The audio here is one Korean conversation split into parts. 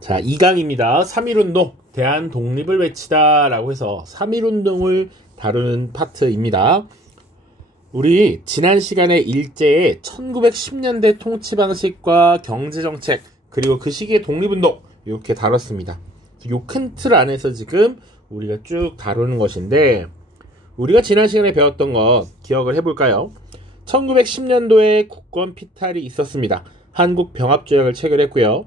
자, 2강입니다. 3.1운동, 대한 독립을 외치다 라고 해서 3.1운동을 다루는 파트입니다. 우리 지난 시간에 일제의 1910년대 통치 방식과 경제정책, 그리고 그 시기의 독립운동 이렇게 다뤘습니다. 이 큰 틀 안에서 지금 우리가 쭉 다루는 것인데, 우리가 지난 시간에 배웠던 것 기억을 해볼까요? 1910년도에 국권 피탈이 있었습니다. 한국 병합조약을 체결했고요.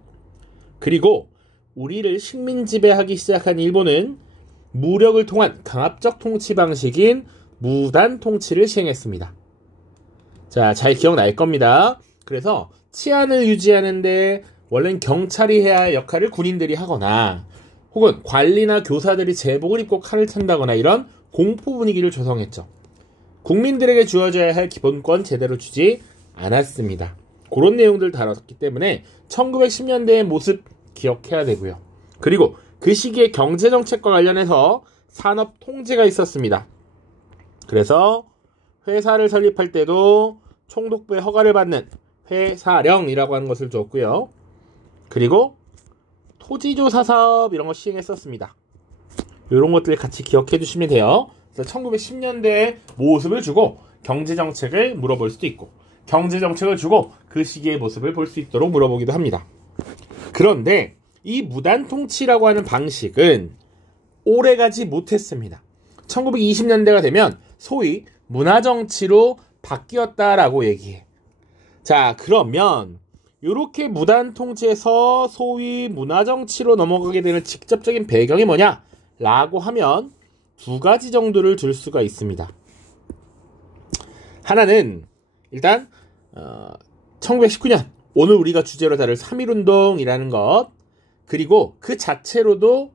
그리고 우리를 식민 지배하기 시작한 일본은 무력을 통한 강압적 통치 방식인 무단 통치를 시행했습니다. 자, 잘 기억날 겁니다. 그래서 치안을 유지하는데 원래는 경찰이 해야 할 역할을 군인들이 하거나, 혹은 관리나 교사들이 제복을 입고 칼을 찬다거나 이런 공포 분위기를 조성했죠. 국민들에게 주어져야 할 기본권 제대로 주지 않았습니다. 그런 내용들 다뤘기 때문에 1910년대의 모습 기억해야 되고요. 그리고 그 시기에 경제정책과 관련해서 산업 통제가 있었습니다. 그래서 회사를 설립할 때도 총독부의 허가를 받는 회사령이라고 하는 것을 줬고요. 그리고 토지조사 사업 이런 거 시행했었습니다. 이런 것들 같이 기억해 주시면 돼요. 그래서 1910년대의 모습을 주고 경제정책을 물어볼 수도 있고, 경제정책을 주고 그 시기의 모습을 볼 수 있도록 물어보기도 합니다. 그런데 이 무단통치라고 하는 방식은 오래가지 못했습니다. 1920년대가 되면 소위 문화정치로 바뀌었다라고 얘기해. 자, 그러면 이렇게 무단통치에서 소위 문화정치로 넘어가게 되는 직접적인 배경이 뭐냐? 라고 하면 두 가지 정도를 들 수가 있습니다. 하나는 일단 1919년 오늘 우리가 주제로 다룰 3.1운동이라는 것, 그리고 그 자체로도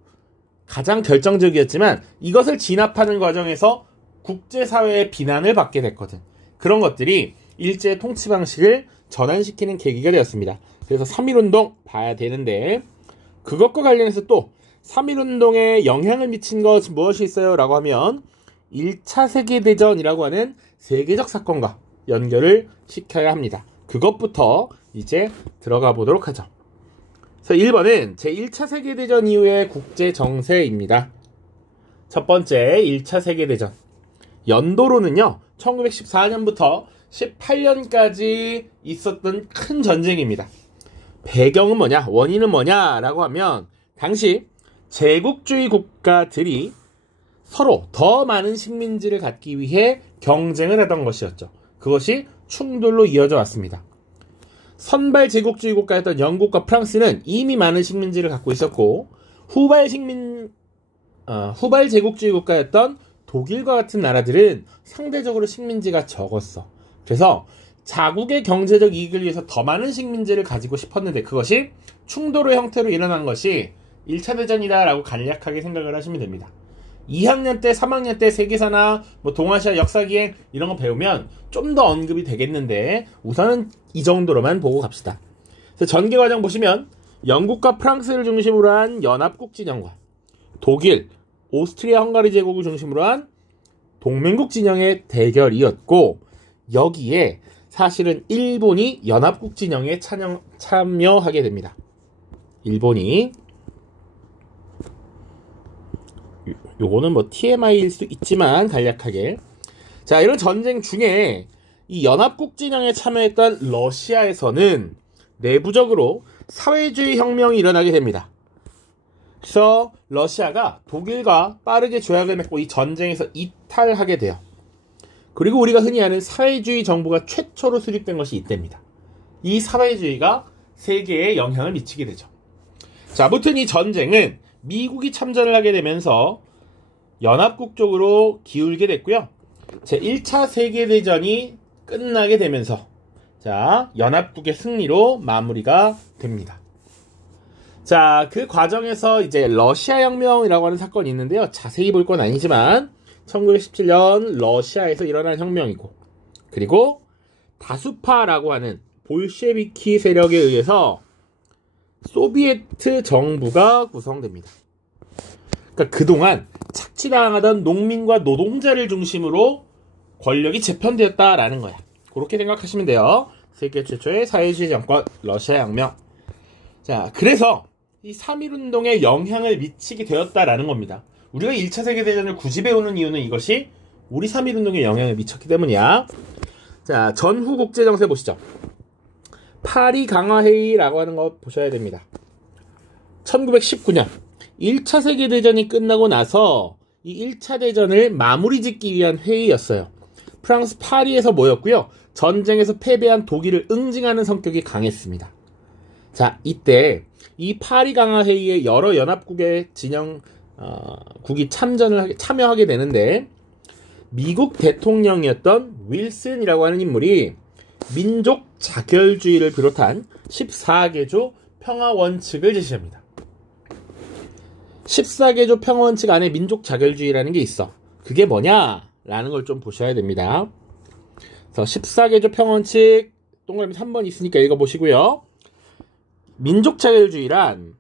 가장 결정적이었지만 이것을 진압하는 과정에서 국제사회의 비난을 받게 됐거든. 그런 것들이 일제의 통치 방식을 전환시키는 계기가 되었습니다. 그래서 3.1운동 봐야 되는데, 그것과 관련해서 또 3.1운동에 영향을 미친 것 무엇이 있어요? 라고 하면 1차 세계대전이라고 하는 세계적 사건과 연결을 시켜야 합니다. 그것부터 이제 들어가 보도록 하죠. 그래서 1번은 제1차 세계대전 이후의 국제정세입니다. 첫 번째 1차 세계대전. 연도로는요, 1914년부터 18년까지 있었던 큰 전쟁입니다. 배경은 뭐냐? 원인은 뭐냐? 라고 하면 당시 제국주의 국가들이 서로 더 많은 식민지를 갖기 위해 경쟁을 하던 것이었죠. 그것이 충돌로 이어져 왔습니다. 선발 제국주의 국가였던 영국과 프랑스는 이미 많은 식민지를 갖고 있었고, 후발 제국주의 국가였던 독일과 같은 나라들은 상대적으로 식민지가 적었어. 그래서 자국의 경제적 이익을 위해서 더 많은 식민지를 가지고 싶었는데, 그것이 충돌의 형태로 일어난 것이 1차 대전이다 라고 간략하게 생각을 하시면 됩니다. 2학년 때, 3학년 때 세계사나 동아시아 역사기행 이런 거 배우면 좀 더 언급이 되겠는데, 우선은 이 정도로만 보고 갑시다. 그래서 전개 과정 보시면 영국과 프랑스를 중심으로 한 연합국 진영과 독일, 오스트리아 헝가리 제국을 중심으로 한 동맹국 진영의 대결이었고, 여기에 사실은 일본이 연합국 진영에 참여하게 됩니다. 일본이, 요거는 TMI일 수 있지만 간략하게, 자, 이런 전쟁 중에 이 연합국 진영에 참여했던 러시아에서는 내부적으로 사회주의 혁명이 일어나게 됩니다. 그래서 러시아가 독일과 빠르게 조약을 맺고 이 전쟁에서 이탈하게 돼요. 그리고 우리가 흔히 아는 사회주의 정부가 최초로 수립된 것이 이때입니다. 이 사회주의가 세계에 영향을 미치게 되죠. 자, 아무튼 이 전쟁은 미국이 참전을 하게 되면서 연합국 쪽으로 기울게 됐고요. 제1차 세계대전이 끝나게 되면서, 자, 연합국의 승리로 마무리가 됩니다. 자, 그 과정에서 이제 러시아 혁명이라고 하는 사건이 있는데요. 자세히 볼 건 아니지만 1917년 러시아에서 일어난 혁명이고, 그리고 다수파라고 하는 볼셰비키 세력에 의해서 소비에트 정부가 구성됩니다. 그러니까 그동안 착취당하던 농민과 노동자를 중심으로 권력이 재편되었다라는 거야. 그렇게 생각하시면 돼요. 세계 최초의 사회주의 정권 러시아 혁명. 자, 그래서 이 3.1운동에 영향을 미치게 되었다라는 겁니다. 우리가 1차 세계대전을 굳이 배우는 이유는 이것이 우리 3.1운동에 영향을 미쳤기 때문이야. 자, 전후 국제정세 보시죠. 파리 강화회의라고 하는 거 보셔야 됩니다. 1919년 1차 세계대전이 끝나고 나서 이 1차 대전을 마무리 짓기 위한 회의였어요. 프랑스 파리에서 모였고요. 전쟁에서 패배한 독일을 응징하는 성격이 강했습니다. 자, 이때 이 파리 강화회의에 여러 연합국의 국이 참여하게 되는데 미국 대통령이었던 윌슨이라고 하는 인물이 민족 자결주의를 비롯한 14개조 평화원칙을 제시합니다. 14개조 평화원칙 안에 민족 자결주의라는 게 있어. 그게 뭐냐라는 걸 좀 보셔야 됩니다. 그래서 14개조 평화원칙 동그라미 3번 있으니까 읽어보시고요. 민족 자결주의란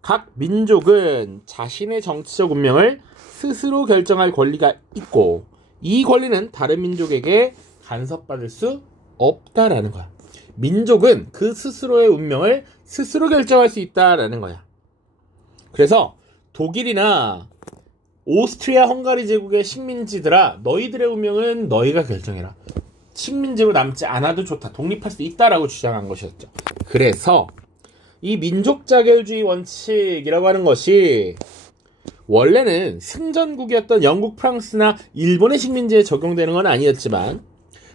각 민족은 자신의 정치적 운명을 스스로 결정할 권리가 있고 이 권리는 다른 민족에게 간섭받을 수 없다라는 거야. 민족은 그 스스로의 운명을 스스로 결정할 수 있다라는 거야. 그래서 독일이나 오스트리아 헝가리 제국의 식민지들아, 너희들의 운명은 너희가 결정해라. 식민지로 남지 않아도 좋다. 독립할 수 있다라고 주장한 것이었죠. 그래서 이 민족 자결주의 원칙이라고 하는 것이 원래는 승전국이었던 영국, 프랑스나 일본의 식민지에 적용되는 건 아니었지만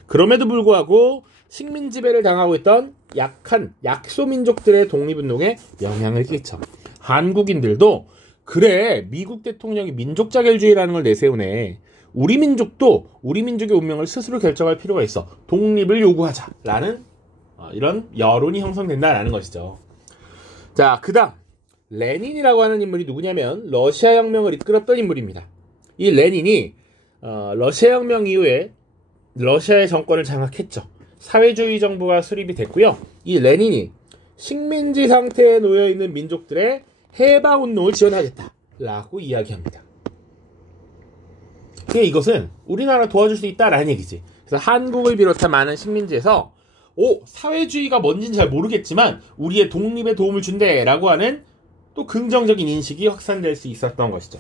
그럼에도 불구하고 식민 지배를 당하고 있던 약한 약소민족들의 독립운동에 영향을 끼쳐. 한국인들도 그래, 미국 대통령이 민족 자결주의라는 걸 내세우네. 우리 민족도 우리 민족의 운명을 스스로 결정할 필요가 있어. 독립을 요구하자라는 이런 여론이 형성된다라는 것이죠. 자, 그 다음 레닌이라고 하는 인물이 누구냐면 러시아 혁명을 이끌었던 인물입니다. 이 레닌이 러시아 혁명 이후에 러시아의 정권을 장악했죠. 사회주의 정부가 수립이 됐고요. 이 레닌이 식민지 상태에 놓여있는 민족들의 해방운동을 지원하겠다라고 이야기합니다. 이것은 우리나라 도와줄 수 있다라는 얘기지. 그래서 한국을 비롯한 많은 식민지에서 사회주의가 뭔지는 잘 모르겠지만 우리의 독립에 도움을 준대라고 하는 또 긍정적인 인식이 확산될 수 있었던 것이죠.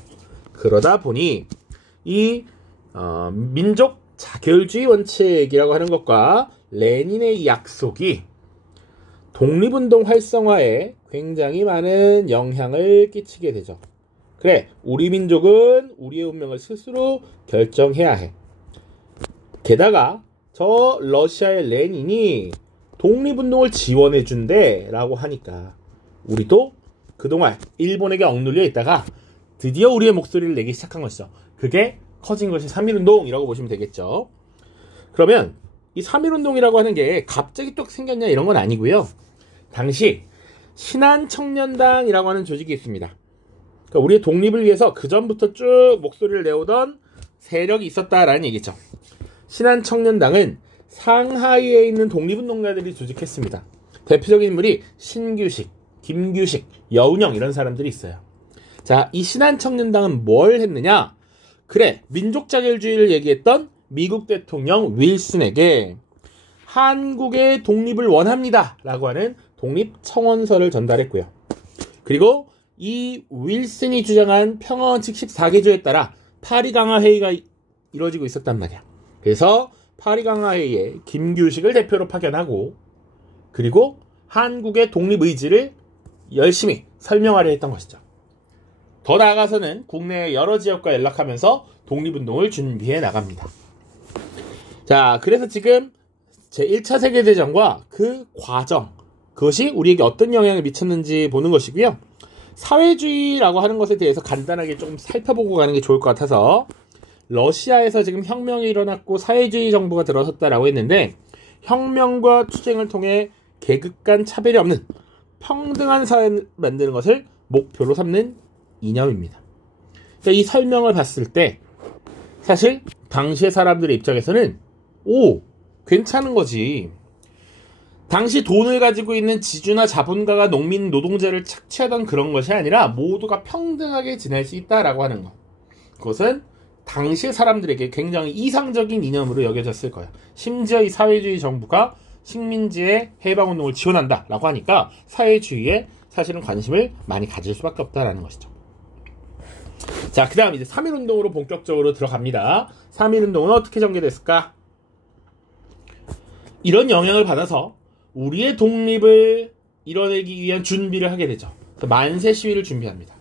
그러다 보니 이 민족 자결주의 원칙이라고 하는 것과 레닌의 약속이 독립운동 활성화에 굉장히 많은 영향을 끼치게 되죠. 그래, 우리 민족은 우리의 운명을 스스로 결정해야 해. 게다가 저 러시아의 레닌이 독립운동을 지원해준대 라고 하니까 우리도 그동안 일본에게 억눌려 있다가 드디어 우리의 목소리를 내기 시작한 것이죠. 그게 커진 것이 3.1운동이라고 보시면 되겠죠. 그러면 이 3.1운동이라고 하는 게 갑자기 또 생겼냐 이런 건 아니고요. 당시 신한청년당이라고 하는 조직이 있습니다. 그러니까 우리의 독립을 위해서 그전부터 쭉 목소리를 내오던 세력이 있었다라는 얘기죠. 신한청년당은 상하이에 있는 독립운동가들이 조직했습니다. 대표적인 인물이 신규식, 김규식, 여운형 이런 사람들이 있어요. 자, 이 신한청년당은 뭘 했느냐? 그래, 민족자결주의를 얘기했던 미국 대통령 윌슨에게 한국의 독립을 원합니다 라고 하는 독립청원서를 전달했고요. 그리고 이 윌슨이 주장한 평화원칙 14개조에 따라 파리강화회의가 이루어지고 있었단 말이야. 그래서 파리강화회의에 김규식을 대표로 파견하고 그리고 한국의 독립의지를 열심히 설명하려 했던 것이죠. 더 나아가서는 국내의 여러 지역과 연락하면서 독립운동을 준비해 나갑니다. 자, 그래서 지금 제1차 세계대전과 그 과정, 그것이 우리에게 어떤 영향을 미쳤는지 보는 것이고요. 사회주의라고 하는 것에 대해서 간단하게 조금 살펴보고 가는 게 좋을 것 같아서 러시아에서 지금 혁명이 일어났고 사회주의 정부가 들어섰다라고 했는데 혁명과 투쟁을 통해 계급 간 차별이 없는 평등한 사회를 만드는 것을 목표로 삼는 이념입니다. 이 설명을 봤을 때 사실 당시의 사람들의 입장에서는 괜찮은 거지. 당시 돈을 가지고 있는 지주나 자본가가 농민 노동자를 착취하던 그런 것이 아니라 모두가 평등하게 지낼 수 있다라고 하는 것. 그것은 당시 사람들에게 굉장히 이상적인 이념으로 여겨졌을 거예요. 심지어 이 사회주의 정부가 식민지의 해방운동을 지원한다라고 하니까 사회주의에 사실은 관심을 많이 가질 수밖에 없다라는 것이죠. 자, 그 다음 이제 3.1운동으로 본격적으로 들어갑니다. 3.1운동은 어떻게 전개됐을까? 이런 영향을 받아서 우리의 독립을 이뤄내기 위한 준비를 하게 되죠. 만세 시위를 준비합니다.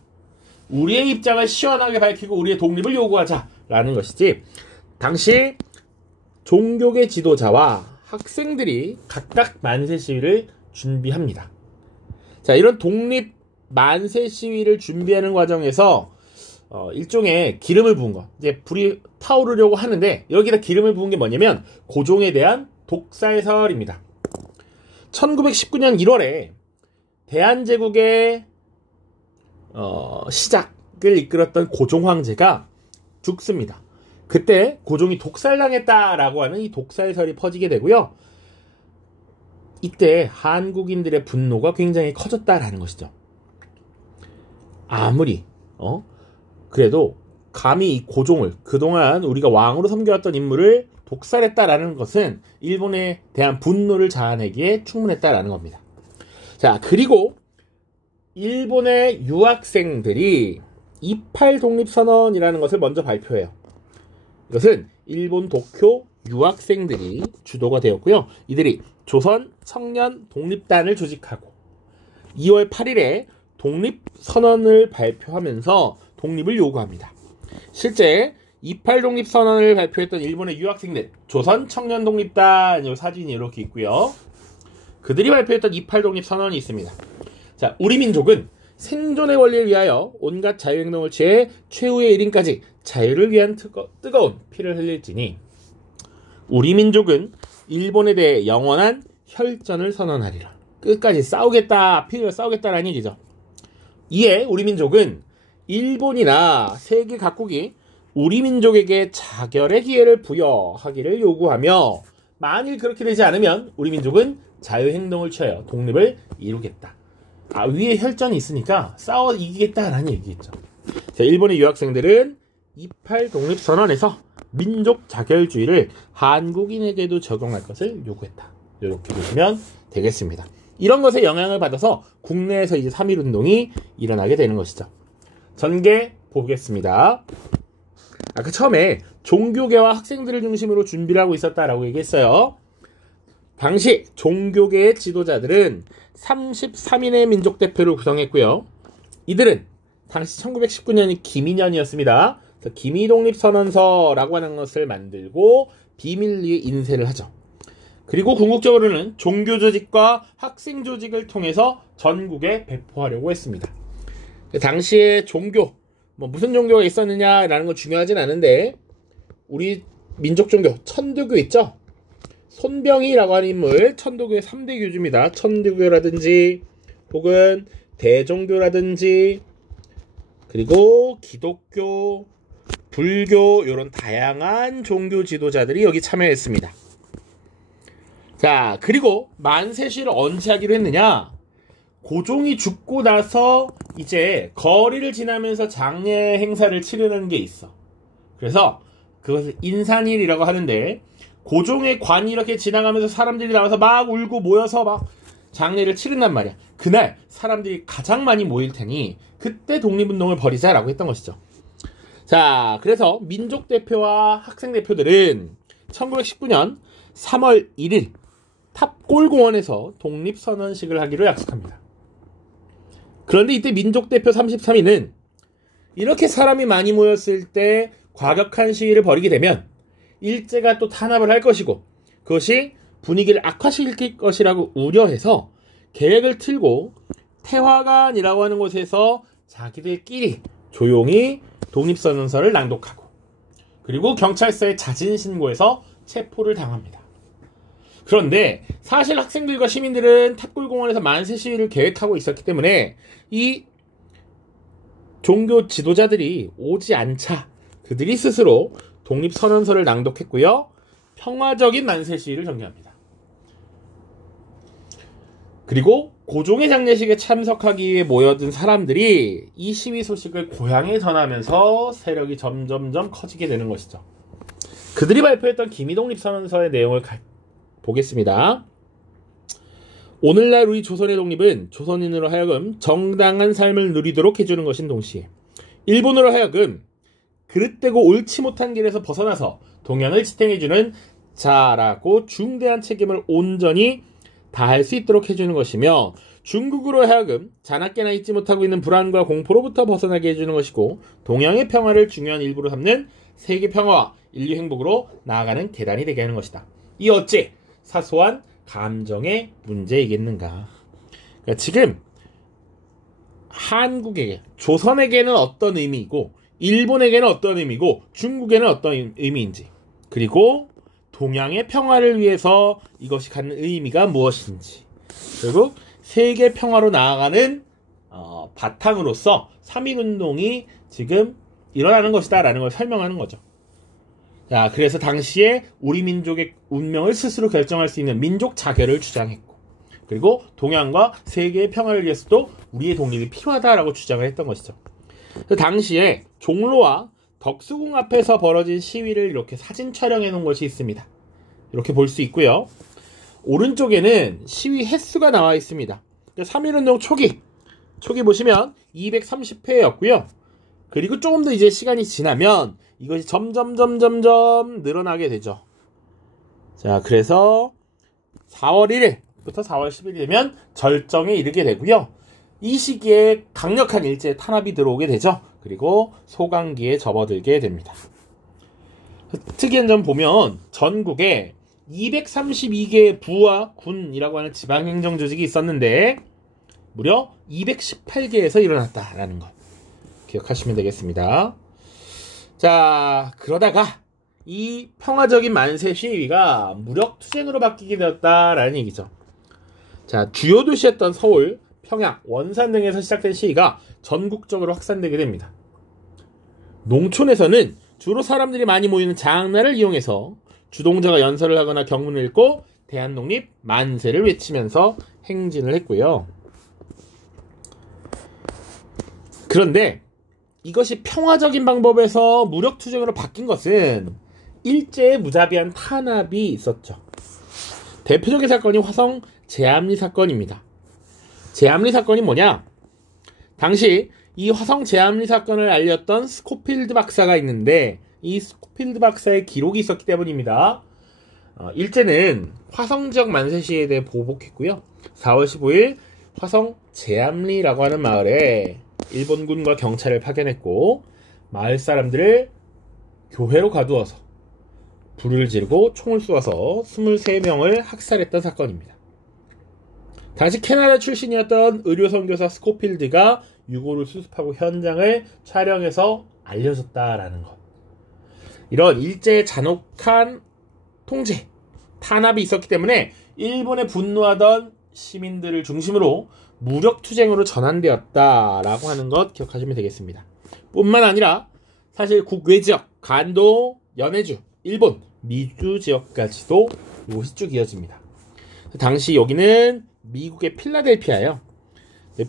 우리의 입장을 시원하게 밝히고 우리의 독립을 요구하자라는 것이지, 당시 종교계 지도자와 학생들이 각각 만세 시위를 준비합니다. 자, 이런 독립 만세 시위를 준비하는 과정에서 일종의 기름을 부은 거, 이제 불이 타오르려고 하는데 여기다 기름을 부은 게 뭐냐면 고종에 대한 독살설입니다. 1919년 1월에 대한제국의 시작을 이끌었던 고종 황제가 죽습니다. 그때 고종이 독살당했다라고 하는 이 독살설이 퍼지게 되고요. 이때 한국인들의 분노가 굉장히 커졌다라는 것이죠. 아무리 그래도 감히 이 고종을, 그동안 우리가 왕으로 섬겨왔던 인물을 독살했다라는 것은 일본에 대한 분노를 자아내기에 충분했다라는 겁니다. 자, 그리고 일본의 유학생들이 28 독립선언이라는 것을 먼저 발표해요. 이것은 일본 도쿄 유학생들이 주도가 되었고요. 이들이 조선 청년 독립단을 조직하고 2월 8일에 독립선언을 발표하면서 독립을 요구합니다. 실제 28 독립선언을 발표했던 일본의 유학생들, 조선 청년 독립단 사진이 이렇게 있고요. 그들이 발표했던 28 독립선언이 있습니다. 자, 우리 민족은 생존의 권리를 위하여 온갖 자유행동을 취해 최후의 일인까지 자유를 위한 뜨거운 피를 흘릴지니 우리 민족은 일본에 대해 영원한 혈전을 선언하리라. 끝까지 싸우겠다, 피를 싸우겠다라는 얘기죠. 이에 우리 민족은 일본이나 세계 각국이 우리 민족에게 자결의 기회를 부여하기를 요구하며, 만일 그렇게 되지 않으면 우리 민족은 자유행동을 취하여 독립을 이루겠다. 위에 혈전이 있으니까 싸워 이기겠다라는 얘기겠죠. 자, 일본의 유학생들은 28 독립선언에서 민족 자결주의를 한국인에게도 적용할 것을 요구했다. 이렇게 보시면 되겠습니다. 이런 것에 영향을 받아서 국내에서 이제 3.1운동이 일어나게 되는 것이죠. 전개 보겠습니다. 아까 처음에 종교계와 학생들을 중심으로 준비를 하고 있었다라고 얘기했어요. 당시 종교계의 지도자들은 33인의 민족대표를 구성했고요. 이들은 당시 1919년이 기민년이었습니다. 그래서 기미독립선언서라고 하는 것을 만들고 비밀리에 인쇄를 하죠. 그리고 궁극적으로는 종교조직과 학생조직을 통해서 전국에 배포하려고 했습니다. 당시에 종교, 무슨 종교가 있었느냐라는 건 중요하진 않은데, 우리 민족 종교 천도교 있죠? 손병희라고 하는 인물, 천도교의 3대 교주입니다. 천도교라든지 혹은 대종교라든지 그리고 기독교, 불교, 이런 다양한 종교 지도자들이 여기 참여했습니다. 자, 그리고 만세시를 언제 하기로 했느냐? 고종이 죽고 나서 이제 거리를 지나면서 장례 행사를 치르는 게 있어. 그래서 그것을 인산일이라고 하는데, 고종의 관이 이렇게 지나가면서 사람들이 나와서 막 울고 모여서 막 장례를 치른단 말이야. 그날 사람들이 가장 많이 모일 테니 그때 독립운동을 벌이자라고 했던 것이죠. 자, 그래서 민족대표와 학생대표들은 1919년 3월 1일 탑골공원에서 독립선언식을 하기로 약속합니다. 그런데 이때 민족대표 33인은 이렇게 사람이 많이 모였을 때 과격한 시위를 벌이게 되면 일제가 또 탄압을 할 것이고 그것이 분위기를 악화시킬 것이라고 우려해서 계획을 틀고 태화관이라고 하는 곳에서 자기들끼리 조용히 독립선언서를 낭독하고, 그리고 경찰서에 자진신고해서 체포를 당합니다. 그런데 사실 학생들과 시민들은 탑골공원에서 만세 시위를 계획하고 있었기 때문에 이 종교 지도자들이 오지 않자 그들이 스스로 독립선언서를 낭독했고요. 평화적인 만세 시위를 전개합니다. 그리고 고종의 장례식에 참석하기 위해 모여든 사람들이 이 시위 소식을 고향에 전하면서 세력이 점점점 커지게 되는 것이죠. 그들이 발표했던 기미독립선언서의 내용을 보겠습니다. 오늘날 우리 조선의 독립은 조선인으로 하여금 정당한 삶을 누리도록 해주는 것인 동시에 일본으로 하여금 그릇되고 옳지 못한 길에서 벗어나서 동양을 지탱해주는 자라고 중대한 책임을 온전히 다할 수 있도록 해주는 것이며 중국으로 하여금 자나깨나 잊지 못하고 있는 불안과 공포로부터 벗어나게 해주는 것이고 동양의 평화를 중요한 일부로 삼는 세계 평화와 인류 행복으로 나아가는 계단이 되게 하는 것이다. 이 어째 사소한 감정의 문제이겠는가. 그러니까 지금 한국에게 조선에게는 어떤 의미이고 일본에게는 어떤 의미고 중국에는 어떤 의미인지 그리고 동양의 평화를 위해서 이것이 갖는 의미가 무엇인지 그리고 세계 평화로 나아가는 바탕으로서 3.1운동이 지금 일어나는 것이다 라는 걸 설명하는 거죠. 자, 그래서 당시에 우리 민족의 운명을 스스로 결정할 수 있는 민족 자결을 주장했고 그리고 동양과 세계의 평화를 위해서도 우리의 독립이 필요하다라고 주장을 했던 것이죠. 당시에 종로와 덕수궁 앞에서 벌어진 시위를 이렇게 사진 촬영해 놓은 것이 있습니다. 이렇게 볼 수 있고요. 오른쪽에는 시위 횟수가 나와 있습니다. 3.1운동 초기 보시면 230회였고요. 그리고 조금 더 이제 시간이 지나면 이것이 점점 늘어나게 되죠. 자, 그래서 4월 1일부터 4월 10일이 되면 절정에 이르게 되고요. 이 시기에 강력한 일제 탄압이 들어오게 되죠. 그리고 소강기에 접어들게 됩니다. 특이한 점 보면 전국에 232개의 부와 군이라고 하는 지방행정 조직이 있었는데 무려 218개에서 일어났다라는 것 기억하시면 되겠습니다. 자, 그러다가 이 평화적인 만세 시위가 무력투쟁으로 바뀌게 되었다라는 얘기죠. 자, 주요 도시였던 서울, 평양, 원산 등에서 시작된 시위가 전국적으로 확산되게 됩니다. 농촌에서는 주로 사람들이 많이 모이는 장날을 이용해서 주동자가 연설을 하거나 경문을 읽고 대한독립 만세를 외치면서 행진을 했고요. 그런데 이것이 평화적인 방법에서 무력투쟁으로 바뀐 것은 일제의 무자비한 탄압이 있었죠. 대표적인 사건이 화성 제암리 사건입니다. 제암리 사건이 뭐냐? 당시 이 화성 제암리 사건을 알렸던 스코필드 박사가 있는데 이 스코필드 박사의 기록이 있었기 때문입니다. 일제는 화성 지역 만세 시위에 대해 보복했고요. 4월 15일 화성 제암리라고 하는 마을에 일본군과 경찰을 파견했고 마을 사람들을 교회로 가두어서 불을 지르고 총을 쏘아서 23명을 학살했던 사건입니다. 당시 캐나다 출신이었던 의료 선교사 스코필드가 유골을 수습하고 현장을 촬영해서 알려줬다라는 것. 이런 일제의 잔혹한 통제, 탄압이 있었기 때문에 일본에 분노하던 시민들을 중심으로 무력투쟁으로 전환되었다라고 하는 것 기억하시면 되겠습니다. 뿐만 아니라 사실 국외지역, 간도, 연해주, 일본, 미주 지역까지도 이곳이 쭉 이어집니다. 당시 여기는 미국의 필라델피아예요.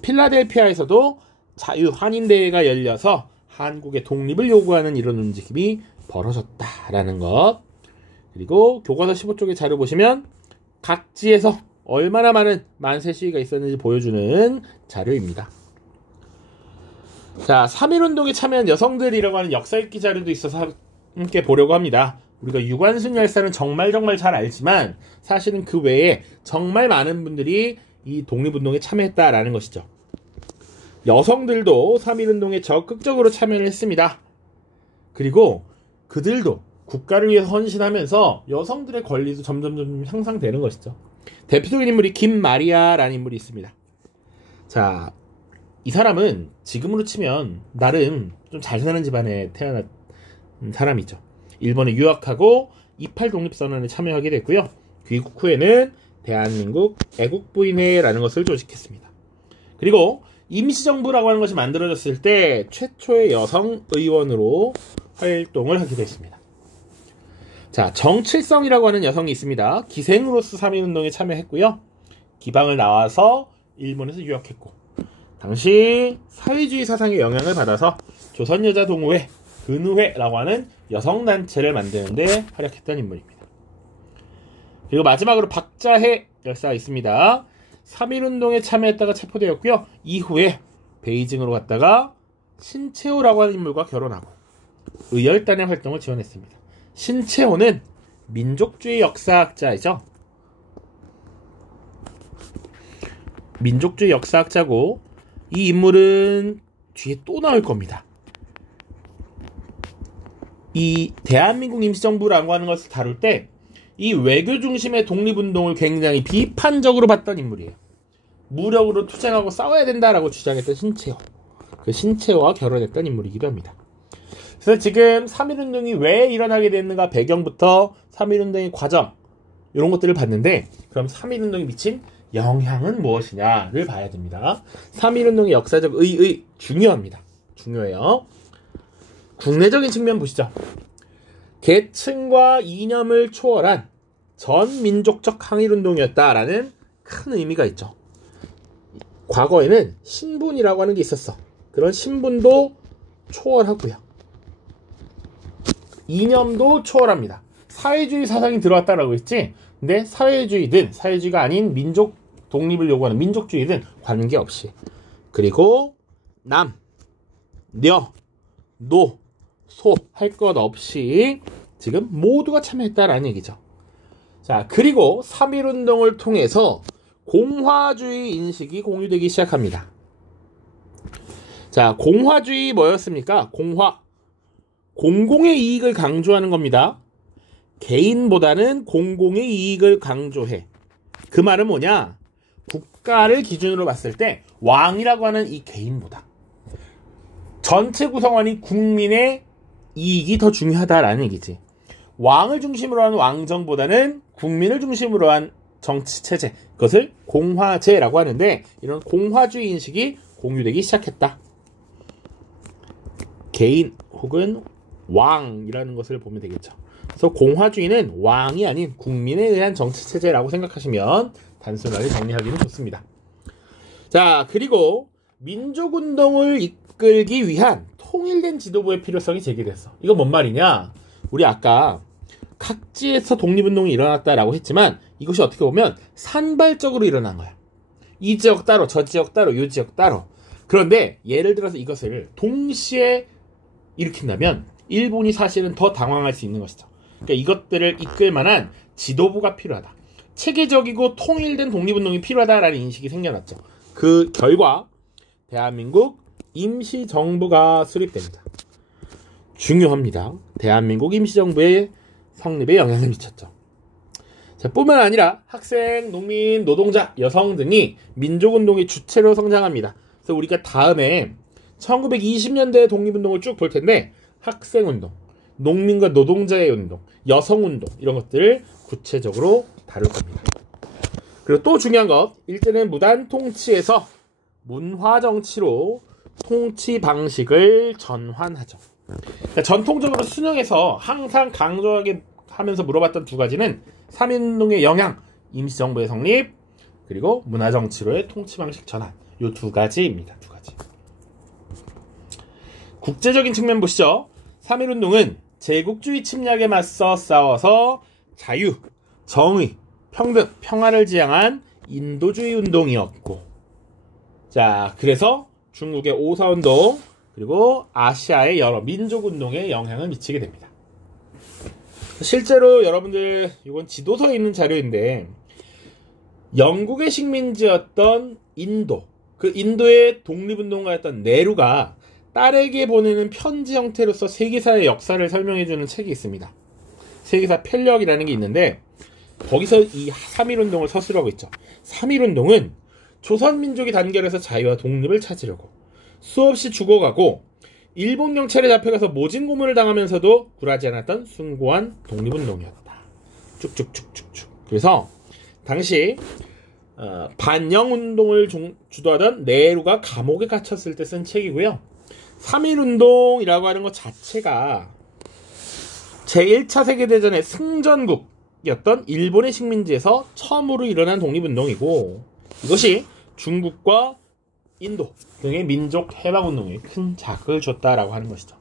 필라델피아에서도 자유한인대회가 열려서 한국의 독립을 요구하는 이런 움직임이 벌어졌다라는 것. 그리고 교과서 15쪽의 자료 보시면 각지에서 얼마나 많은 만세 시위가 있었는지 보여주는 자료입니다. 자, 3.1운동에 참여한 여성들이라고 하는 역사 읽기 자료도 있어서 함께 보려고 합니다. 우리가 유관순 열사는 정말 잘 알지만 사실은 그 외에 정말 많은 분들이 이 독립운동에 참여했다라는 것이죠. 여성들도 3.1운동에 적극적으로 참여를 했습니다. 그리고 그들도 국가를 위해서 헌신하면서 여성들의 권리도 점점 향상되는 것이죠. 대표적인 인물이 김마리아라는 인물이 있습니다. 자, 이 사람은 지금으로 치면 나름 좀 잘 사는 집안에 태어난 사람이죠. 일본에 유학하고 28 독립선언에 참여하게 됐고요. 귀국 후에는 대한민국 애국부인회라는 것을 조직했습니다. 그리고 임시정부라고 하는 것이 만들어졌을 때 최초의 여성 의원으로 활동을 하게 됐습니다. 자, 정칠성이라고 하는 여성이 있습니다. 기생으로서 3.1운동에 참여했고요. 기방을 나와서 일본에서 유학했고 당시 사회주의 사상의 영향을 받아서 조선여자동호회, 근우회라고 하는 여성단체를 만드는 데 활약했던 인물입니다. 그리고 마지막으로 박자혜 열사가 있습니다. 3.1운동에 참여했다가 체포되었고요. 이후에 베이징으로 갔다가 신채호라고 하는 인물과 결혼하고 의열단의 활동을 지원했습니다. 신채호는 민족주의 역사학자이죠. 민족주의 역사학자고 이 인물은 뒤에 또 나올 겁니다. 이 대한민국 임시정부라고 하는 것을 다룰 때 이 외교 중심의 독립운동을 굉장히 비판적으로 봤던 인물이에요. 무력으로 투쟁하고 싸워야 된다라고 주장했던 신채호. 그 신채호와 결혼했던 인물이기도 합니다. 그래서 지금 3.1운동이 왜 일어나게 됐는가 배경부터 3.1운동의 과정 이런 것들을 봤는데 그럼 3.1운동이 미친 영향은 무엇이냐를 봐야 됩니다. 3.1운동의 역사적 의의 중요합니다. 중요해요. 국내적인 측면 보시죠. 계층과 이념을 초월한 전민족적 항일운동이었다라는 큰 의미가 있죠. 과거에는 신분이라고 하는 게 있었어. 그런 신분도 초월하고요. 이념도 초월합니다. 사회주의 사상이 들어왔다라고 했지. 근데 사회주의든 사회주의가 아닌 민족 독립을 요구하는 민족주의든 관계없이 그리고 남, 녀, 노, 소 할 것 없이 지금 모두가 참여했다라는 얘기죠. 자, 그리고 3.1운동을 통해서 공화주의 인식이 공유되기 시작합니다. 자, 공화주의 뭐였습니까? 공화. 공공의 이익을 강조하는 겁니다. 개인보다는 공공의 이익을 강조해. 그 말은 뭐냐? 국가를 기준으로 봤을 때 왕이라고 하는 이 개인보다 전체 구성원이 국민의 이익이 더 중요하다라는 얘기지. 왕을 중심으로 한 왕정보다는 국민을 중심으로 한 정치체제, 그것을 공화제라고 하는데 이런 공화주의 인식이 공유되기 시작했다. 개인 혹은 왕이라는 것을 보면 되겠죠. 그래서 공화주의는 왕이 아닌 국민에 의한 정치체제라고 생각하시면 단순하게 정리하기는 좋습니다. 자, 그리고 민족운동을 이끌기 위한 통일된 지도부의 필요성이 제기됐어. 이건 뭔 말이냐? 우리 아까 각지에서 독립운동이 일어났다라고 했지만 이것이 어떻게 보면 산발적으로 일어난 거야. 이 지역 따로, 저 지역 따로, 이 지역 따로. 그런데 예를 들어서 이것을 동시에 일으킨다면 일본이 사실은 더 당황할 수 있는 것이죠. 그러니까 이것들을 이끌 만한 지도부가 필요하다. 체계적이고 통일된 독립운동이 필요하다라는 인식이 생겨났죠. 그 결과 대한민국 임시정부가 수립됩니다. 중요합니다. 대한민국 임시정부의 성립에 영향을 미쳤죠. 자, 뿐만 아니라 학생, 농민, 노동자, 여성 등이 민족운동의 주체로 성장합니다. 그래서 우리가 다음에 1920년대 독립운동을 쭉 볼 텐데 학생운동, 농민과 노동자의 운동, 여성운동 이런 것들을 구체적으로 다룰 겁니다. 그리고 또 중요한 것, 일제는 무단 통치에서 문화정치로 통치 방식을 전환하죠. 그러니까 전통적으로 수능에서 항상 강조하게 하면서 물어봤던 두 가지는 3.1운동의 영향, 임시정부의 성립, 그리고 문화정치로의 통치 방식 전환. 이 두 가지입니다. 두 가지. 국제적인 측면 보시죠. 3.1운동은 제국주의 침략에 맞서 싸워서 자유, 정의, 평등, 평화를 지향한 인도주의 운동이었고, 자, 그래서 중국의 오사운동, 그리고 아시아의 여러 민족운동에 영향을 미치게 됩니다. 실제로 여러분들, 이건 지도서에 있는 자료인데, 영국의 식민지였던 인도, 그 인도의 독립운동가였던 네루가 딸에게 보내는 편지 형태로서 세계사의 역사를 설명해주는 책이 있습니다. 세계사 편력이라는 게 있는데 거기서 이 3.1운동을 서술하고 있죠. 3.1운동은 조선민족이 단결해서 자유와 독립을 찾으려고 수없이 죽어가고 일본 경찰에 잡혀가서 모진 고문을 당하면서도 굴하지 않았던 숭고한 독립운동이었다. 쭉쭉쭉쭉쭉. 그래서 당시 반영운동을 주도하던 네루가 감옥에 갇혔을 때 쓴 책이고요. 3.1운동이라고 하는 것 자체가 제1차 세계대전의 승전국이었던 일본의 식민지에서 처음으로 일어난 독립운동이고 이것이 중국과 인도 등의 민족 해방운동에 큰 자극을 줬다라고 하는 것이죠.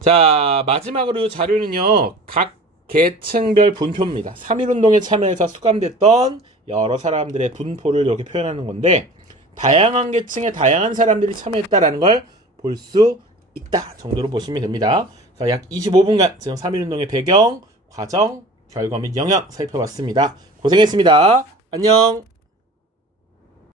자, 마지막으로 이 자료는요. 각 계층별 분표입니다. 3.1운동에 참여해서 수감됐던 여러 사람들의 분포를 이렇게 표현하는 건데 다양한 계층의 다양한 사람들이 참여했다라는 걸 볼 수 있다 정도로 보시면 됩니다. 약 25분간 지금 3.1운동의 배경, 과정, 결과 및 영향 살펴봤습니다. 고생했습니다. 안녕.